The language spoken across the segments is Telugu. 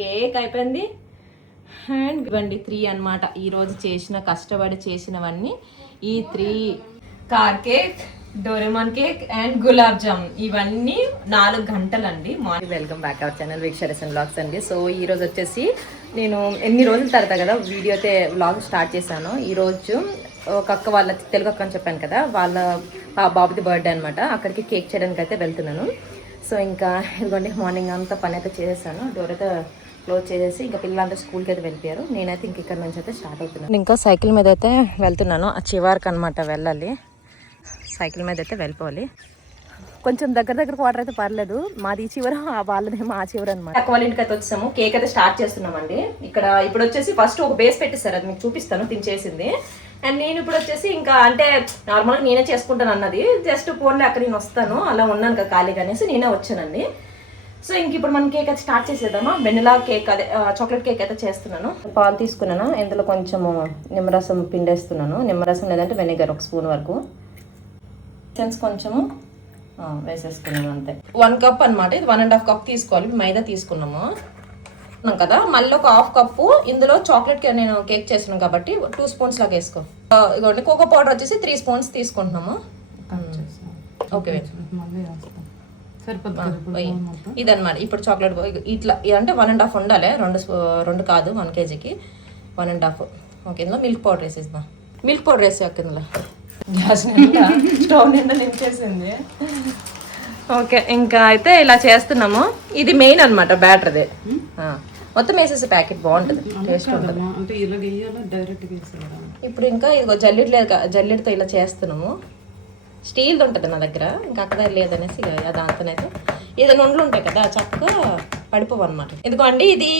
కేక్ అయిపోయింది. అండ్ ఇవ్వండి 3 అనమాట ఈరోజు కష్టపడి చేసినవన్నీ. ఈ 3 car cake, Doraemon cake and gulab jam ఇవన్నీ 4 గంటలండి. Morning welcome back our channel వీక్షరసన్ వ్లాగ్స్ అండి. సో ఈ రోజు వచ్చేసి నేను ఎన్ని రోజుల తర్వాత కదా వీడియో అయితే వ్లాగ్ స్టార్ట్ చేశాను. ఈరోజు ఒక అక్క వాళ్ళ తెలుగు అక్క అని చెప్పాను కదా, వాళ్ళ బాబుది బర్త్డే అనమాట. అక్కడికి కేక్ చేయడానికి అయితే వెళ్తున్నాను. సో ఇంకా ఇదిగోండి మార్నింగ్ అంతా పని అయితే చేసేసాను. డోర్ అయితే క్లోజ్ చేసేసి ఇంకా పిల్లలంతా స్కూల్కి అయితే వెళ్ళిపోయారు. నేనైతే ఇంక ఇక్కడ నుంచి అయితే స్టార్ట్ అవుతున్నాను. ఇంకా సైకిల్ మీద అయితే వెళ్తున్నాను. ఆ చివరికి అనమాట వెళ్ళాలి. సైకిల్ మీద అయితే వెళ్ళిపోవాలి. కొంచెం దగ్గర వాటర్ అయితే పర్లేదు. మాది ఈ చివర, వాళ్ళదేమో ఆ చివర అనమాట. అక్క వాళ్ళ ఇంటికి అయితే వచ్చాము. కేక్ అయితే స్టార్ట్ చేస్తున్నామండి. ఇక్కడ ఇప్పుడు వచ్చేసి ఫస్ట్ ఒక బేస్ పెట్టేస్తారు, అది మీకు చూపిస్తాను తిని చేసింది. అండ్ నేను ఇప్పుడు వచ్చేసి ఇంకా అంటే నార్మల్గా నేనే చేసుకుంటాను అన్నది. జస్ట్ ఫోన్లో అక్కడ నేను వస్తాను అలా ఉన్నాను కదా ఖాళీగా అనేసి నేనే వచ్చానండి. సో ఇంక ఇప్పుడు మనం కేక్ అయితే స్టార్ట్ చేసేద్దామా. వెనిలా కేక్ అదే చాక్లెట్ కేక్ అయితే చేస్తున్నాను. పాలు తీసుకున్నాను, ఇందులో కొంచెము నిమ్మరసం పిండేస్తున్నాను. నిమ్మరసం లేదంటే వెనిగర్ 1 స్పూన్ వరకు కొంచెము వేసేసుకున్నాను అంతే. 1 కప్ అనమాట. ఇది 1.5 కప్ తీసుకోవాలి. మైదా తీసుకున్నాము కదా. మళ్ళీ ఒక 1/2 కప్పు ఇందులో చాక్లెట్ నేను కేక్ చేస్తున్నాను కాబట్టి 2 స్పూన్స్ లాగా వేసుకో. ఇదిగోండి కోకో పౌడర్ వచ్చేసి 3 స్పూన్స్ తీసుకుంటున్నాము. ఓకే ఇదన్నమాట. ఇప్పుడు చాక్లెట్ ఇట్లా అంటే 1.5 ఉండాలి. 2 కాదు 1 kgకి 1.5. ఓకే ఇందులో మిల్క్ పౌడర్ వేసేద్దాం. మిల్క్ పౌడర్ వేసే అక్క ఇందులో గ్యాస్ నిండా స్టవ్ నిండా నింపేసింది. ఓకే ఇంకా అయితే ఇలా చేస్తున్నాము. ఇది మెయిన్ అనమాట బ్యాటర్దే. మొత్తం వేసేసి ప్యాకెట్ బాగుంటుంది, టేస్ట్ ఉంటుంది. ఇప్పుడు ఇంకా ఇదిగో జల్లెడ లేదు, జల్లెడతో ఇలా చేస్తున్నాము. స్టీల్ది ఉంటుంది నా దగ్గర, ఇంకా అక్కడ లేదనేసి దాంతోనైతే ఏదో నుండ్లు ఉంటాయి కదా చక్కగా పడిపోవు అనమాట. ఎందుకంటే ఇది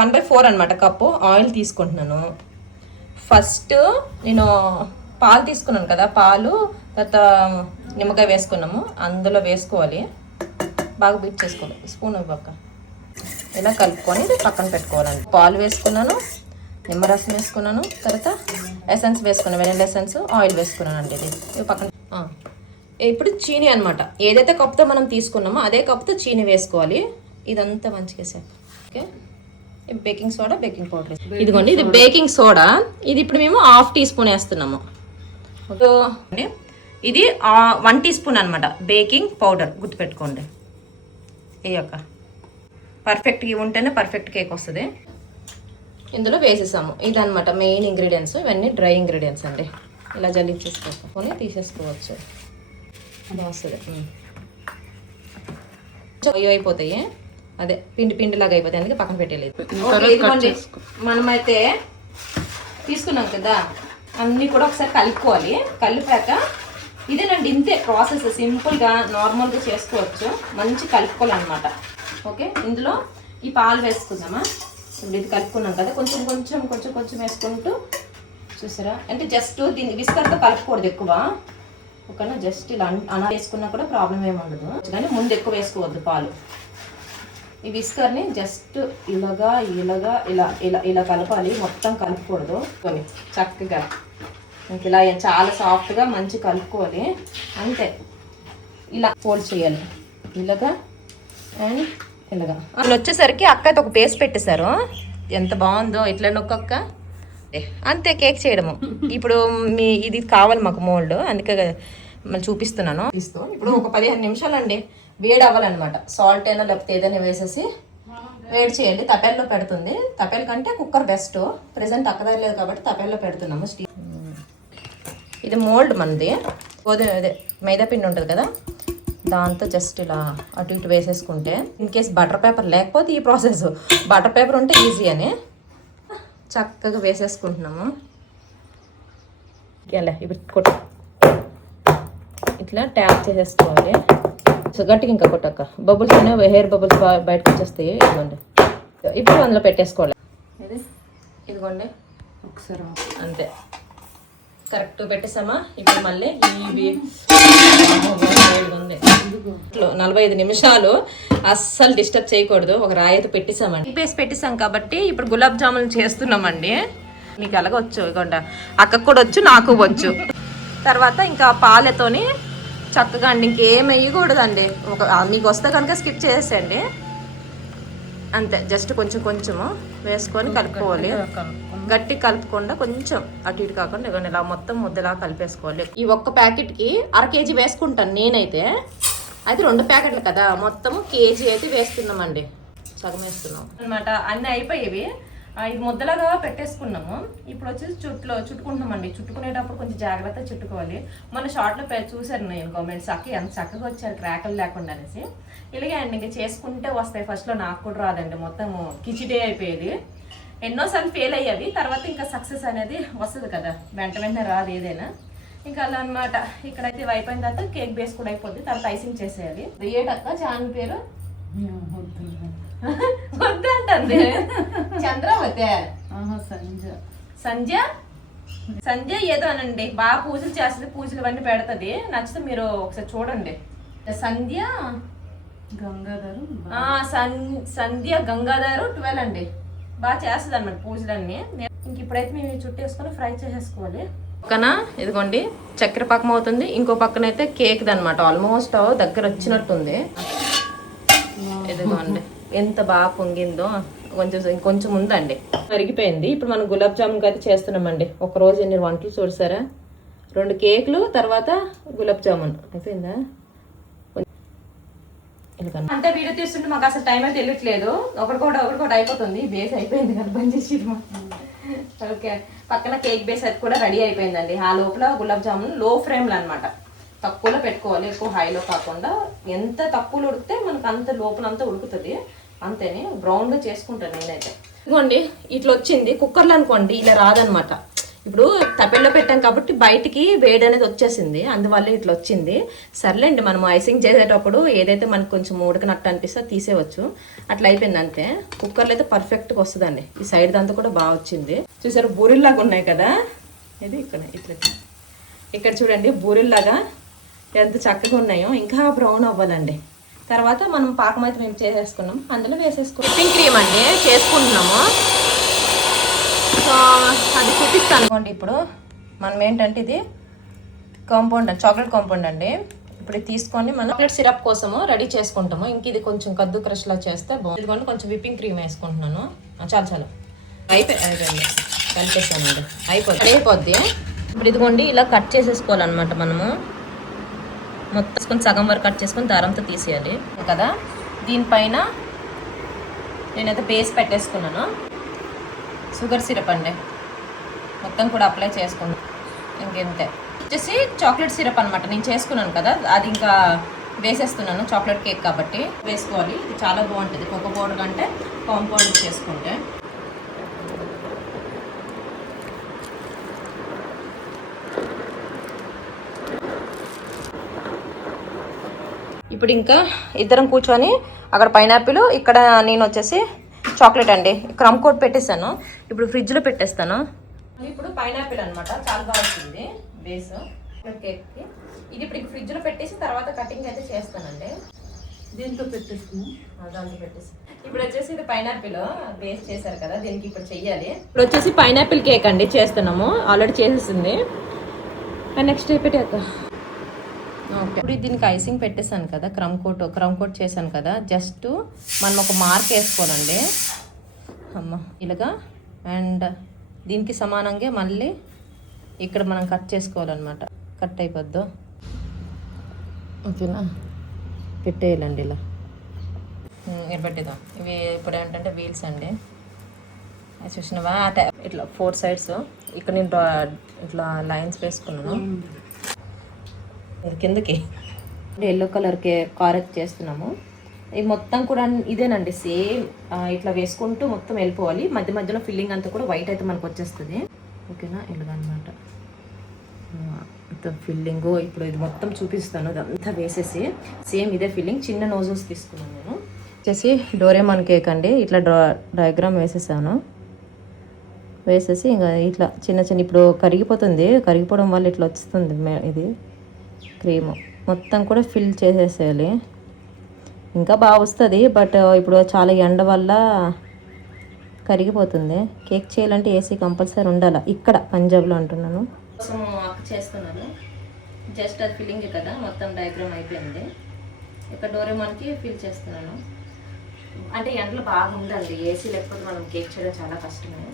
1/4 అనమాట కప్పు ఆయిల్ తీసుకుంటున్నాను. ఫస్ట్ నేను పాలు తీసుకున్నాను కదా, పాలు తర్వాత నిమ్మకాయ వేసుకున్నాము. అందులో వేసుకోవాలి, బాగా బీట్ చేసుకోవాలి. స్పూన్ పక్క ఇలా కలుపుకొని పక్కన పెట్టుకోవాలండి. పాలు వేసుకున్నాను, నిమ్మరసం వేసుకున్నాను, తర్వాత ఎసెన్స్ వేసుకున్నాను, వెనిలా ఎసెన్స్, ఆయిల్ వేసుకున్నాను అండి. ఇది పక్కన. ఇప్పుడు చీనీ అనమాట. ఏదైతే కప్తో మనం తీసుకున్నామో అదే కప్తో చీనీ వేసుకోవాలి. ఇదంతా మంచిగా వేసాక okay. Baking soda, baking powder. ఇదిగోండి ఇది బేకింగ్ సోడా. ఇది ఇప్పుడు మేము 1/2 టీ స్పూన్ వేస్తున్నాము. ఇది 1 టీ స్పూన్ అనమాట బేకింగ్ పౌడర్, గుర్తుపెట్టుకోండి. ఈ యొక్క పర్ఫెక్ట్గా ఉంటేనే పర్ఫెక్ట్ కేక్ వస్తుంది. ఇందులో వేసేసాము. ఇదనమాట మెయిన్ ఇంగ్రీడియంట్స్. ఇవన్నీ డ్రై ఇంగ్రీడియంట్స్ అండి. ఇలా జల్లించేసుకొని తీసేసుకోవచ్చు, బాగుంటుంది. అయిపోతాయి, అదే పిండి లాగా అయిపోతాయి, అందుకే పక్కన పెట్టలేదు. మనమైతే తీసుకున్నాం కదా అన్నీ కూడా ఒకసారి కలుపుకోవాలి. కలిపాక ఇదేనండి, ఇంతే ప్రాసెస్. సింపుల్గా నార్మల్గా చేసుకోవచ్చు. మంచి కలుపుకోవాలన్నమాట. ఓకే ఇందులో ఈ పాలు వేసుకుందామా. ఇప్పుడు ఇది కలుపుకున్నాం కదా, కొంచెం వేసుకుంటూ చూసారా. అంటే జస్ట్ దీన్ని విస్కర్తో కలుపుకూడదు ఎక్కువ. ఓకేనా, జస్ట్ ఇలా అలా వేసుకున్నా కూడా ప్రాబ్లం ఏమి ఉండదు, కానీ ముందు ఎక్కువ వేసుకోవద్దు పాలు. ఈ విస్కర్ని జస్ట్ ఇలా ఇలా కలపాలి, మొత్తం కలుపుకూడదు. కొన్ని చక్కగా ఇంక ఇలా చాలా సాఫ్ట్గా మంచి కలుపుకోవాలి అంతే. ఇలా ఫోల్డ్ చేయాలి ఇలాగా అండ్ ఇలాగా. అలా వచ్చేసరికి అక్క అయితే ఒక పేస్ట్ పెట్టేశారు, ఎంత బాగుందో. ఇట్లా నొక్క అంతే కేక్ చేయడము. ఇప్పుడు ఇది కావాలి మాకు మోల్డ్, అందుకే మళ్ళీ చూపిస్తున్నాను. ఇప్పుడు ఒక 15 నిమిషాలండి వేడి అవ్వాలన్నమాట. సాల్ట్ అయినా లేకపోతే ఏదైనా వేసేసి వేడి చేయండి. తపెల్లో పెడుతుంది. తపెల్ కంటే కుక్కర్ బెస్ట్. ప్రెసెంట్ అక్కదారి లేదు కాబట్టి తపెల్లో పెడుతున్నాము. స్టీల్ ఇది మోల్డ్ మనది. అదే మైదా పిండి ఉంటుంది కదా, దాంతో జస్ట్ ఇలా అటు ఇటు వేసేసుకుంటే, ఇన్ కేస్ బటర్ పేపర్ లేకపోతే ఈ ప్రాసెస్, బటర్ పేపర్ ఉంటే ఈజీ అని చక్కగా వేసేసుకుంటున్నాము. ఇప్పుడు ఇట్లా ట్యాప్ చేసేసుకోవాలి. సో గట్టిగా ఇంకా కొట్టక్క, బబుల్స్ అనేవి హెయిర్ బబుల్స్ బయటకు వచ్చేస్తాయి. ఇదిగోండి ఇప్పుడు అందులో పెట్టేసుకోవాలి. ఇదిగోండి ఒకసారి అంతే కరెక్ట్ పెట్టేసామా. ఇప్పుడు మళ్ళీ ఇవి 45 నిమిషాలు అస్సలు డిస్టర్బ్ చేయకూడదు. ఒక రాయి అయితే పెట్టేసామండి, పేస్ట్ పెట్టేసాం కాబట్టి ఇప్పుడు గులాబ్ జామున్ చేస్తున్నామండి. మీకు అలాగ వచ్చు, ఇవ్వండి అక్కకు కూడా వచ్చు, నాకు వచ్చు. తర్వాత ఇంకా పాలతోని చక్కగా అండి ఇంకేం వేయకూడదండి. మీకు వస్తే కనుక స్కిప్ చేసేయండి. అంతే, జస్ట్ కొంచెం కొంచెము వేసుకొని కలుపుకోవాలి. గట్టి కలుపుకుండా కొంచెం అటు ఇటు కాకుండా ఇవన్నీ ఇలా మొత్తం ముద్దలా కలిపేసుకోవాలి. ఈ ఒక్క ప్యాకెట్కి 1/2 కేజీ వేసుకుంటాను నేనైతే. అయితే 2 ప్యాకెట్లు కదా, మొత్తం కేజీ అయితే వేస్తున్నామండి. సగం వేస్తున్నాం అనమాట. అన్నీ అయిపోయేవి. ఇది ముద్దలాగా పెట్టేసుకున్నాము. ఇప్పుడు వచ్చేసి చుట్టుకుంటున్నామండి. చుట్టుకునేటప్పుడు కొంచెం జాగ్రత్తగా చుట్టుకోవాలి. మన షార్ట్లో చూసారు నేను కామెంట్స్, అక్క ఎంత చక్కగా వచ్చారు క్రాకలు లేకుండా అనేసి. ఇలాగే అండి, ఇంకా చేసుకుంటే వస్తాయి. ఫస్ట్లో నాకు కూడా రాదండి, మొత్తం కిచిడే అయిపోయేది. ఎన్నోసార్లు ఫెయిల్ అయ్యేవి, తర్వాత ఇంకా సక్సెస్ అనేది వస్తుంది కదా, వెంటనే రాదు ఏదైనా. ఇంకా అలా అనమాట. ఇక్కడైతే ఇవి అయిపోయిన తర్వాత కేక్ బేస్ కూడా అయిపోద్ది. తర్వాత ఐసింగ్ చేసేయాలి. ఏటక్క ఛానల్ పేరు వద్దంటే చంద్రవతే సంజయ్ ఏదో అనండి. బాగా పూజలు చేస్తుంది, పూజలు ఇవన్నీ పెడుతుంది. నచ్చితే మీరు ఒకసారి చూడండి. సంధ్య గంగాధరు 12 అండి. బాగా చేస్తుంది అన్నమాట పూజలన్నీ. ఇంక ఇప్పుడైతే మేము చుట్టేసుకొని ఫ్రై చేసేసుకోవాలి. పక్కన ఇదిగోండి చక్కెర పాకం అవుతుంది, ఇంకో పక్కన అయితే కేక్ అనమాట. ఆల్మోస్ట్ దగ్గర వచ్చినట్టుంది. ఇదిగోండి ఎంత బాగా పొంగిందో. ఇంకొంచెం ఉందండి, మరిగిపోయింది. ఇప్పుడు మనం గులాబ్ జామున్ అయితే చేస్తున్నామండి. ఒక రోజు ఎన్ని వంటలు చూసారా, 2 కేకులు తర్వాత గులాబ్ జామున్ అయిపోయిందా. అంటే వీడియో తీస్తుంటే మాకు అసలు టైం అయితే తెలియట్లేదు. ఒకరికొకటి అయిపోతుంది. బేస్ అయిపోయింది కదా బంద్ చేసి. ఓకే, పక్కన కేక్ బేస్ అది కూడా రెడీ అయిపోయిందండి. ఆ లోపల గులాబ్ జామున్ లో ఫ్లేమ్లో అనమాట, తక్కువలో పెట్టుకోవాలి, ఎక్కువ హైలో కాకుండా. ఎంత తక్కువలో ఉడికితే మనకు అంత లోపలంతా ఉడుకుతుంది. అంతేని బ్రౌన్గా చేసుకుంటాను నేనైతే. ఇదిగోండి ఇట్లా వచ్చింది. కుక్కర్లో అనుకోండి ఇలా రాదనమాట. ఇప్పుడు తపెల్లో పెట్టాం కాబట్టి బయటికి వేడి అనేది వచ్చేసింది, అందువల్ల ఇట్లా వచ్చింది. సర్లేండి, మనం ఐసింగ్ చేసేటప్పుడు ఏదైతే మనకు కొంచెం ఉడకనట్టు అనిపిస్తే తీసేవచ్చు. అట్లా అయిపోయింది అంతే. కుక్కర్లో అయితే పర్ఫెక్ట్గా వస్తుందండి. ఈ సైడ్ దాంతో కూడా బాగా వచ్చింది. చూసారు బూరిల్లాగా ఉన్నాయి కదా, ఇది ఇక్కడ చూడండి బూరిల్లాగా ఎంత చక్కగా ఉన్నాయో. ఇంకా బ్రౌన్ అవ్వాలండి. తర్వాత మనం పాకం అయితే మేము చేసేసుకున్నాం, అందులో వేసేసుకున్నాం. విప్పింగ్ క్రీమ్ అండి చేసుకుంటున్నాము. సో అది చూపిస్తాను అనుకోండి. ఇప్పుడు మనం ఏంటంటే ఇది కాంపౌండ్, చాక్లెట్ కాంపౌండ్ అండి. ఇప్పుడు ఇది తీసుకొని మనం చాక్లెట్ సిరప్ కోసము రెడీ చేసుకుంటాము. ఇంక ఇది కొంచెం కద్దు క్రష్లా చేస్తే బాగుంది. ఇదిగోండి కొంచెం విప్పింగ్ క్రీమ్ వేసుకుంటున్నాను. చాలా అయిపోయింది, కలిపేస్తానండి. అయిపోద్ది. ఇప్పుడు ఇదిగోండి ఇలా కట్ చేసేసుకోవాలన్నమాట. మనము మొత్తం సగం వరకు కట్ చేసుకొని దారంతో తీసేయాలి కదా. దీనిపైన నేనైతే బేస్ పెట్టేసుకున్నాను. షుగర్ సిరప్ అండి, మొత్తం కూడా అప్లై చేసుకున్నాను. ఇంకెంతే వచ్చేసి చాక్లెట్ సిరప్ అనమాట. నేను చేసుకున్నాను కదా, అది ఇంకా వేసేస్తున్నాను. చాక్లెట్ కేక్ కాబట్టి వేసుకోవాలి. ఇది చాలా బాగుంటుంది కోకో పౌడర్ కంటే కాంపౌండ్ చేసుకుంటే. ఇప్పుడు ఇంకా ఇద్దరం కూర్చొని, అక్కడ పైనాపిల్, ఇక్కడ నేను వచ్చేసి చాక్లెట్ అండి. క్రమ్ కోట్ పెట్టేస్తాను. ఇప్పుడు ఫ్రిడ్జ్లో పెట్టేస్తాను. ఇప్పుడు పైనాపిల్ అనమాట, చాలా బాగా వచ్చింది బేస్ కేక్కి. ఇది ఇప్పుడు ఫ్రిడ్జ్లో పెట్టేసి తర్వాత కటింగ్ అయితే చేస్తానండి. దీంట్లో పెట్టేస్తాను, దాంట్లో పెట్టేసి. ఇప్పుడు వచ్చేసి ఇది పైనాపిల్ బేస్ చేశారు కదా, దీనికి ఇప్పుడు చెయ్యాలి. ఇప్పుడు వచ్చేసి పైనాపిల్ కేక్ అండి చేస్తున్నాము. ఆల్రెడీ చేసేసింది. నెక్స్ట్ పెట్టాక ఓకే. ఇప్పుడు దీనికి ఐసింగ్ పెట్టేసాను కదా, క్రమ్ కోట్ చేశాను కదా. జస్ట్ మనం ఒక మార్క్ వేసుకోవాలండి ఇలాగా. అండ్ దీనికి సమానంగా మళ్ళీ ఇక్కడ మనం కట్ చేసుకోవాలన్నమాట. కట్ అయిపోద్దు, ఓకేనా. పెట్టేయాలండి ఇలా పెట్టేద్దాం. ఇవి ఇప్పుడు ఏంటంటే వీల్స్ అండి, చూసినవా ఇట్లా 4 sides. ఇక్కడ నేను ఇట్లా లైన్స్ వేసుకున్నాను. కిందకి ఎల్లో కలర్కి కరెక్ట్ చేస్తున్నాము. ఇది మొత్తం కూడా ఇదేనండి, సేమ్ ఇట్లా వేసుకుంటూ మొత్తం వెళ్ళిపోవాలి. మధ్యలో ఫిల్లింగ్ అంతా కూడా వైట్ అయితే మనకు వచ్చేస్తుంది, ఓకేనా. ఇలాగనమాట మొత్తం ఫిల్లింగ్. ఇప్పుడు ఇది మొత్తం చూపిస్తాను. ఇదంతా వేసేసి సేమ్ ఇదే ఫిల్లింగ్. చిన్న నోజల్స్ తీసుకున్నాను నేను. వచ్చేసి డోరేమాన్ కేక్ అండి. ఇట్లా డయాగ్రామ్ వేసేసాను. వేసేసి ఇంకా ఇట్లా చిన్న ఇప్పుడు కరిగిపోతుంది. కరిగిపోవడం వల్ల ఇట్లా వస్తుంది ఇది క్రీమ్. మొత్తం కూడా ఫిల్ చేసేసేయాలి. ఇంకా బాగా వస్తుంది, బట్ ఇప్పుడు చాలా ఎండ వల్ల కరిగిపోతుంది. కేక్ చేయాలంటే ఏసీ కంపల్సరీ ఉండాలి. ఇక్కడ పంజాబ్లో అంటున్నాను. చేస్తున్నాను జస్ట్ అది ఫిల్లింగ్ కదా, మొత్తం డయాగ్రామ్ అయిపోయింది. ఇక్కడ డోరేమాన్కి ఫిల్ చేస్తున్నాను. అంటే ఎండలు బాగుందండి, ఏసీ లేకపోతే మనం కేక్ చేయడం చాలా కష్టమే.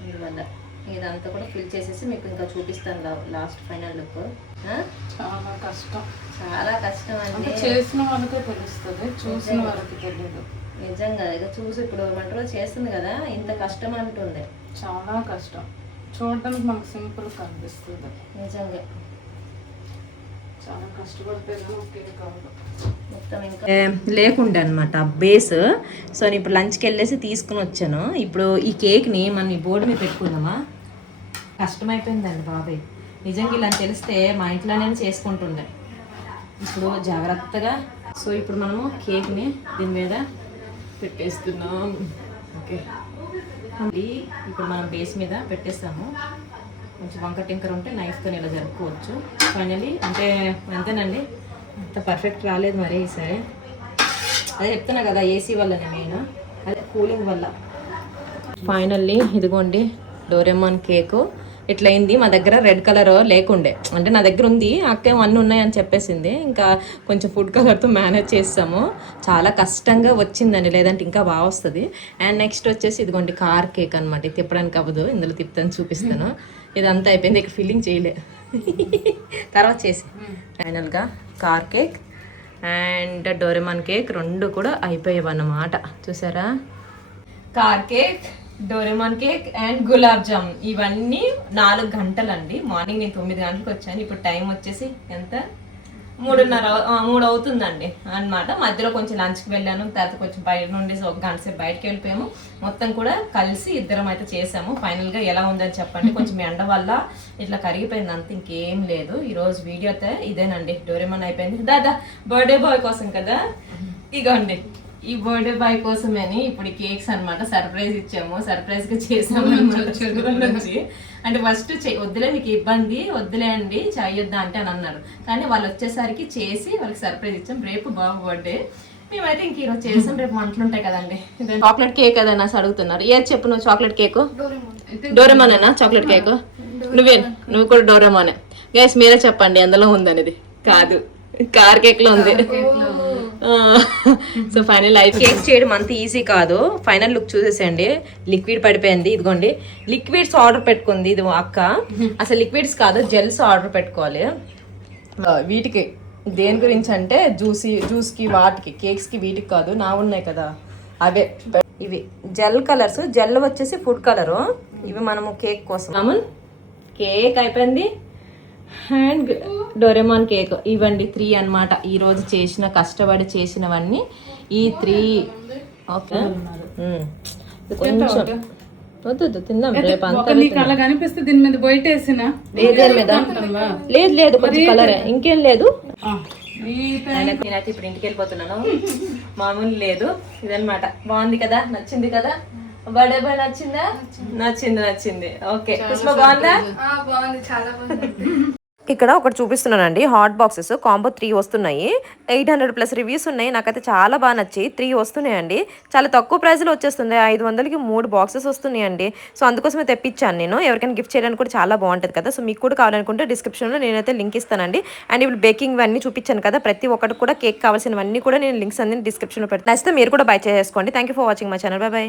అందువల్ల ఇదంతా కూడా ఫిల్ చేసేసి మీకు ఇంకా చూపిస్తాను లాస్ట్ ఫైనల్ లుక్. చాలా కష్టం, చాలా కష్టం అండి, చేసిన వాళ్ళకే తెలుస్తుంది, చూసిన వాళ్ళకి తెలియదు. నిజంగా ఇక చూసి ఇప్పుడు మంటలో చేస్తుంది కదా, ఇంత కష్టం అంటుంది. చాలా కష్టం, చూడడానికి మనకు సింపుల్ కనిపిస్తుంది, నిజంగా చాలా కష్టపడితే కాదు. మొత్తం ఇంకా లేకుండే అనమాట బేస్. సో నేను ఇప్పుడు లంచ్కి వెళ్ళేసి తీసుకుని వచ్చాను. ఇప్పుడు ఈ కేక్ని మనం ఈ బోర్డు మీద పెట్టుకుందామా? కష్టమైపోయిందండి బాబాయ్, నిజంగా ఇలా తెలిస్తే మా ఇంట్లోనే చేసుకుంటుండే. ఇప్పుడు జాగ్రత్తగా. సో ఇప్పుడు మనము కేక్ని దీని మీద పెట్టేస్తున్నాం. ఓకే, ఇప్పుడు మనం బేస్ మీద పెట్టేస్తాము. కొంచెం వంక టింకర్ ఉంటే నైఫ్తో ఇలా జరుపుకోవచ్చు. ఫైనలీ అంటే అంతేనండి, అంత పర్ఫెక్ట్ రాలేదు మరి ఈసారి. అదే చెప్తున్నా కదా, ఏసీ వల్లనే మెయిన్, అదే కూలింగ్ వల్ల. ఫైనల్లీ ఇదిగోండి డోరేమాన్ కేకు ఇట్లా అయింది. మా దగ్గర రెడ్ కలర్ లేకుండే, అంటే నా దగ్గర ఉంది, అక్కేమో అన్నీ ఉన్నాయని చెప్పేసింది. ఇంకా కొంచెం ఫుడ్ కలర్తో మేనేజ్ చేస్తాము. చాలా కష్టంగా వచ్చిందండి, లేదంటే ఇంకా బాగా వస్తుంది. అండ్ నెక్స్ట్ వచ్చేసి ఇదిగోండి కార్ కేక్ అనమాట. ఇది తిప్పడానికి అవ్వదు, ఇందులో తిప్పుతాను చూపిస్తాను. ఇదంతా అయిపోయింది, ఇక ఫిల్లింగ్ చేయలే, తర్వాత చేసి. ఫైనల్గా car cake and Doraemon cake రెండు కూడా అయిపోయాయి అన్నమాట. చూసారా, car cake, Doraemon cake and gulab jam ఇవన్నీ 4 గంటలండి. మార్నింగ్ నేను 9 గంటలకు వచ్చాను. ఇప్పుడు టైం వచ్చేసి ఎంత, 3 అవుతుందండి అన్నమాట. మధ్యలో కొంచెం లంచ్కి వెళ్ళాను, తర్వాత కొంచెం బయట నుండి 1 గంట సేపు బయటకు వెళ్ళిపోయాము. మొత్తం కూడా కలిసి ఇద్దరం అయితే చేసాము. ఫైనల్గా ఎలా ఉందని చెప్పండి. కొంచెం ఎండ వల్ల ఇట్లా కరిగిపోయింది, అంత ఇంకేం లేదు. ఈరోజు వీడియో అయితే ఇదేనండి, డోరేమాన్ అయిపోయింది. దాదా బర్త్డే బాయ్ కోసం కదా, ఇగోండి ఈ బర్త్డే బాయ్ కోసమని ఇప్పుడు కేక్స్ అనమాట సర్ప్రైజ్ ఇచ్చాము, సర్ప్రైజ్ గా చేసాము నుంచి. అంటే ఫస్ట్ వద్దులే మీకు ఇబ్బంది, వద్దులే అండి చేయొద్దా అంటే అని అన్నారు. కానీ వాళ్ళు వచ్చేసరికి చేసి వాళ్ళకి సర్ప్రైజ్ ఇచ్చాం. రేపు బాబు బర్త్డే, మేమైతే ఇంక ఈరోజు చేసాం. రేపు వంటలు ఉంటాయి కదండి. చాక్లెట్ కేక్ అదన్నా అడుగుతున్నారు. ఏది చెప్పు నువ్వు, చాక్లెట్ కేక్ డోరేమాన్ అన్నా? చాక్లెట్ కేక్ నువ్వు కూడా డోరేమానే. గైస్ మీరే చెప్పండి ఎందులో ఉందనేది. కాదు, కార్ కేక్ లో ఉంది. సో ఫైనల్ లైఫ్ కేక్ చేయడం అంత ఈజీ కాదు. ఫైనల్ లుక్ చూసేసండి, లిక్విడ్ పడిపోయింది. ఇదిగోండి లిక్విడ్స్ ఆర్డర్ పెట్టుకుంది ఇది అక్క. అసలు లిక్విడ్స్ కాదు, జెల్స్ ఆర్డర్ పెట్టుకోవాలి. వీటికి దేని గురించి అంటే జ్యూస్కి వాటికి, కేక్స్కి వీటికి కాదు, నా ఉన్నాయి కదా అవే. ఇవి జెల్ కలర్స్, జెల్ వచ్చేసి ఫుడ్ కలరు. ఇవి మనము కేక్ కోసం. కేక్ అయిపోయింది అండ్ డోరేమాన్ కేక్ ఇవ్వండి 3 అన్నమాట. ఈరోజు కష్టపడి చేసినవన్నీ ఈ 3. ఓకే, కొంచెం వద్దు తిందాం రేపు అంతా. అలా కనిపిస్తే దీని మీద బయట వేసిన లేదు కొంచెం కలర్, ఇంకేం లేదు. నేనైతే ఇప్పుడు ఇంటికి వెళ్ళిపోతున్నాను, మామూలు లేదు. ఇదనమాట, బాగుంది కదా, నచ్చింది కదా బర్త్డే బాయ్? నచ్చిందా? నచ్చింది. ఓకే, పుష్ప బాగుందా? ఇక్కడ ఒకటి చూపిస్తున్నానండి, హాట్ బాక్సెస్ కాంబో 3 వస్తున్నాయి. 800+ రివ్యూస్ ఉన్నాయి. నాకైతే చాలా బాగా నచ్చి 3 వస్తున్నాయండి. చాలా తక్కువ ప్రైస్లో వచ్చేస్తుంది. 500కి 3 బాక్సెస్ వస్తున్నాయండి. సో అందుకోసమే తెప్పించాను నేను. ఎవరికైనా గిఫ్ట్ చేయడానికి కూడా చాలా బాగుంటుంది కదా. సో మీకు కూడా కావాలనుకుంటే డిస్క్రిప్షన్లో నేనైతే లింక్ ఇస్తానండి. అండ్ ఇప్పుడు బేకింగ్ అన్నీ చూపించాను కదా, ప్రతి ఒక్కటి కూడా కేక్ కావాల్సినవన్నీ కూడా నేను లింక్స్ అన్ని డిస్క్రిప్షన్లో పెడతాను. నచ్చితే మీరు కూడా బై చేసుకోండి. Thank you for watching my channel. By.